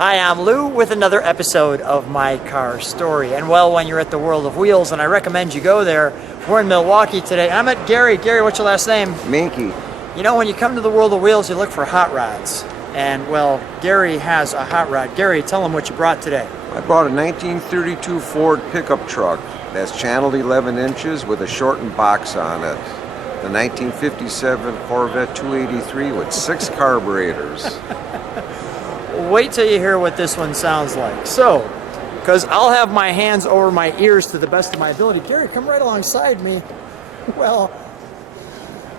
Hi, I'm Lou with another episode of My Car Story. And well, when you're at the World of Wheels, and I recommend you go there, we're in Milwaukee today. I'm at Gary. Gary, what's your last name? Mahnke. You know, when you come to the World of Wheels, you look for hot rods. And well, Gary has a hot rod. Gary, tell him what you brought today. I brought a 1932 Ford pickup truck that's channeled 11 inches with a shortened box on it. The 1957 Corvette 283 with 6 carburetors. Wait till you hear what this one sounds like. So, because I'll have my hands over my ears to the best of my ability. Gary, come right alongside me. Well,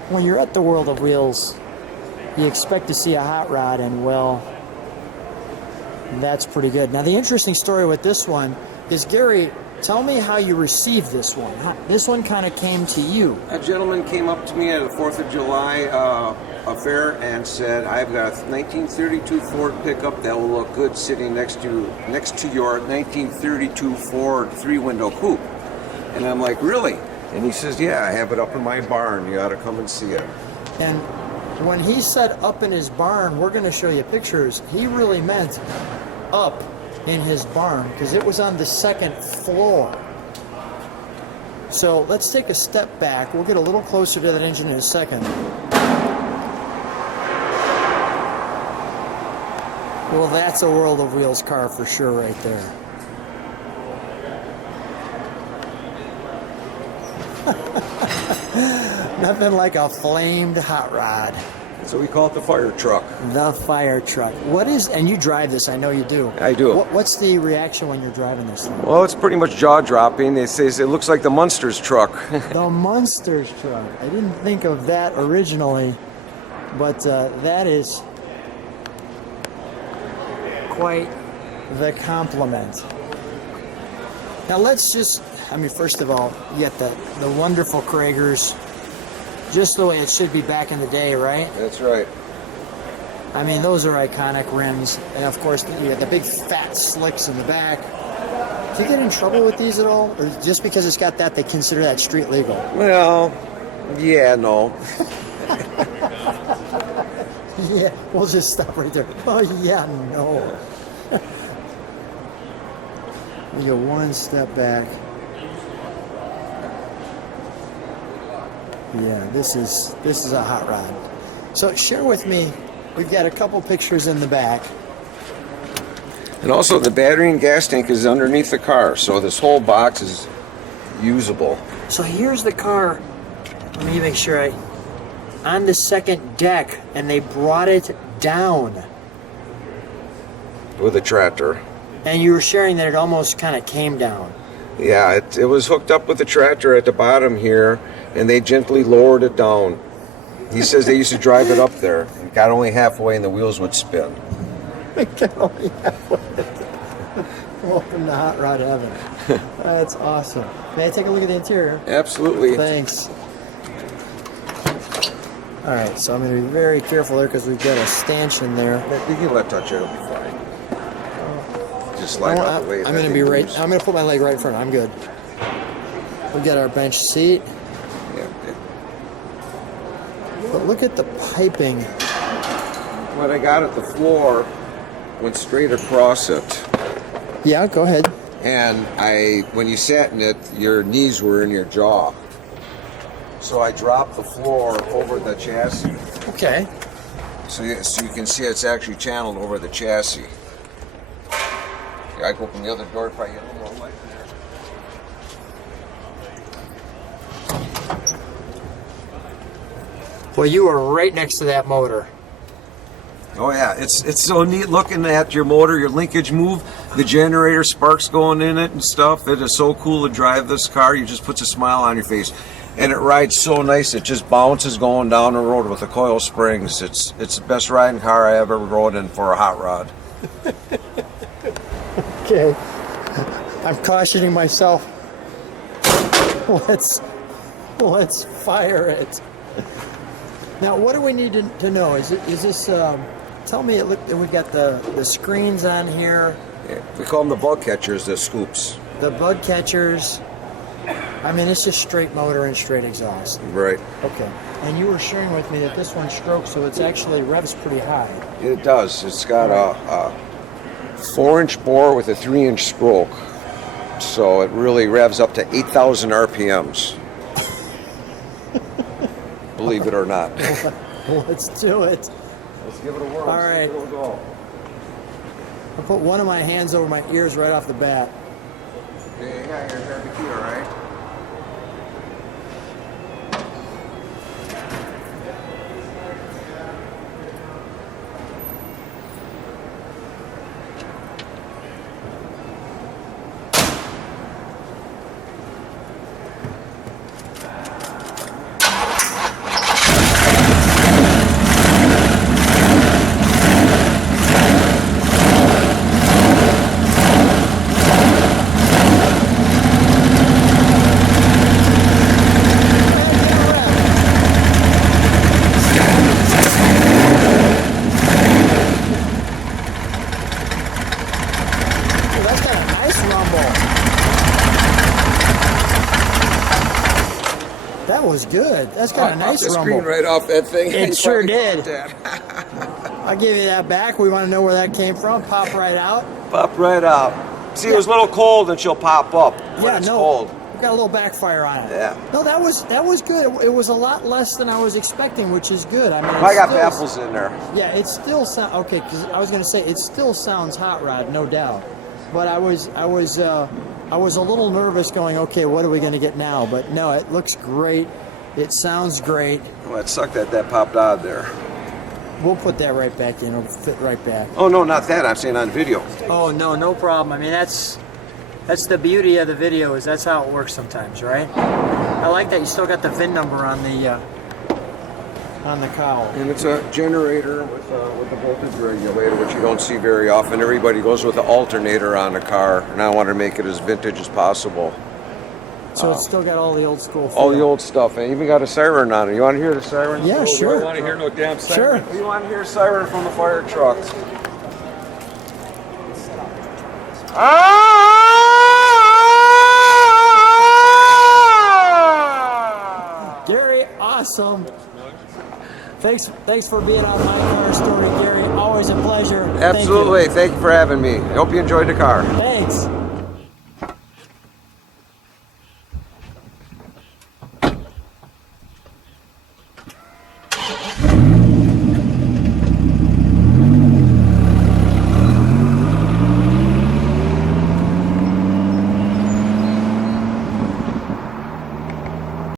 when you're at the World of Wheels, you expect to see a hot rod, and well, that's pretty good. Now, the interesting story with this one is, Gary, tell me how you received this one. This one kind of came to you. A gentleman came up to me at a 4th of July affair and said, I've got a 1932 Ford pickup that will look good sitting next to your 1932 Ford 3-window coupe. And I'm like, really? And he says, yeah, I have it up in my barn. You ought to come and see it. And when he said up in his barn, we're going to show you pictures, he really meant up in his barn, because it was on the 2nd floor. So let's take a step back. We'll get a little closer to that engine in a second. Well, that's a World of Wheels car for sure right there. Nothing like a flamed hot rod. So we call it the fire truck. The fire truck. What is, and you drive this, I know you do. I do. What's the reaction when you're driving this thing? Well, it's pretty much jaw-dropping. They say it looks like the Munsters truck. The Munsters truck. I didn't think of that originally, but that is quite the compliment. Now let's just, first of all, you got the wonderful Kragers, just the way it should be back in the day, right? That's right. Those are iconic rims. And of course, you got the big fat slicks in the back. Do you get in trouble with these at all? Or just because it's got that, they consider that street legal? Well, yeah, no. Yeah, we'll just stop right there. Oh, yeah, no. We go one step back. Yeah, this is a hot rod. So share with me, we've got a couple pictures in the back. And also the battery and gas tank is underneath the car, so this whole box is usable. So here's the car. Let me make sure on the 2nd deck, and they brought it down. With a tractor. And you were sharing that it almost kind of came down. Yeah, it was hooked up with the tractor at the bottom here, and they gently lowered it down. He says they used to drive it up there. It got only halfway and the wheels would spin. It got only halfway. Welcome to hot rod heaven. That's awesome. May I take a look at the interior? Absolutely. Thanks. All right, so I'm going to be very careful there because we've got a stanchion there. You can let touch it, it'll be fine. Just slide out the way. I'm going to be right. I'm going to put my leg right in front. I'm good. We've got our bench seat. Yeah. But look at the piping. What I got at the floor went straight across it. Yeah, go ahead. And when you sat in it, your knees were in your jaw. So I dropped the floor over the chassis. Okay. So you can see it's actually channeled over the chassis. I can open the other door if I get a little more light there. Well, you are right next to that motor. Oh yeah, it's so neat looking at your motor, your linkage move, the generator sparks going in it and stuff. It is so cool to drive this car. You just puts a smile on your face. And it rides so nice, it just bounces going down the road with the coil springs. It's the best riding car I ever rode in for a hot rod. Okay, I'm cautioning myself. Let's fire it. Now, what do we need to know? Is this? Tell me. We've got the screens on here. Yeah, we call them the bug catchers, the scoops. The bug catchers. It's just straight motor and straight exhaust. Right. Okay. And you were sharing with me that this one strokes, so it's actually revs pretty high. It does. It's got a 4-inch bore with a 3-inch stroke. So it really revs up to 8,000 RPMs. Believe it or not. Let's do it. Let's give it a whirl. All right. See if it'll go. I'll put one of my hands over my ears right off the bat. Okay, yeah, here's grab the key, all right? That's got a nice rumble. That was good. That's got a nice the rumble. screen right off that thing. It You sure probably did. caught that. I'll give you that back. We want to know where that came from. Pop right out. Pop right out. See, it was a little cold and she'll pop up when it's no, cold. Got a little backfire on it. Yeah. No, that was good. It was a lot less than I was expecting, which is good. I mean, I got baffles in there. Yeah, it still sounds okay. Because I was going to say it still sounds hot rod, no doubt. But I was a little nervous, going, okay, what are we going to get now? But no, it looks great. It sounds great. Well, it sucked that popped out there. We'll put that right back in. It'll fit right back. Oh no, not that. I'm saying on video. Oh no problem. I mean, that's the beauty of the video, is that's how it works sometimes, right? I like that you still got the VIN number on the cowl. And it's a generator with the voltage regulator, which you don't see very often. Everybody goes with an alternator on a car, and I want to make it as vintage as possible. So it's still got all the old school. All feel. the old stuff, and even got a siren on it. You want to hear the siren? Yeah, sure. I don't want to hear no damn siren. Sure. You want to hear siren from the fire truck? Gary, awesome. Thanks for being on My Car Story, Gary. Always a pleasure. Absolutely. Thank you for having me. I hope you enjoyed the car. Thanks.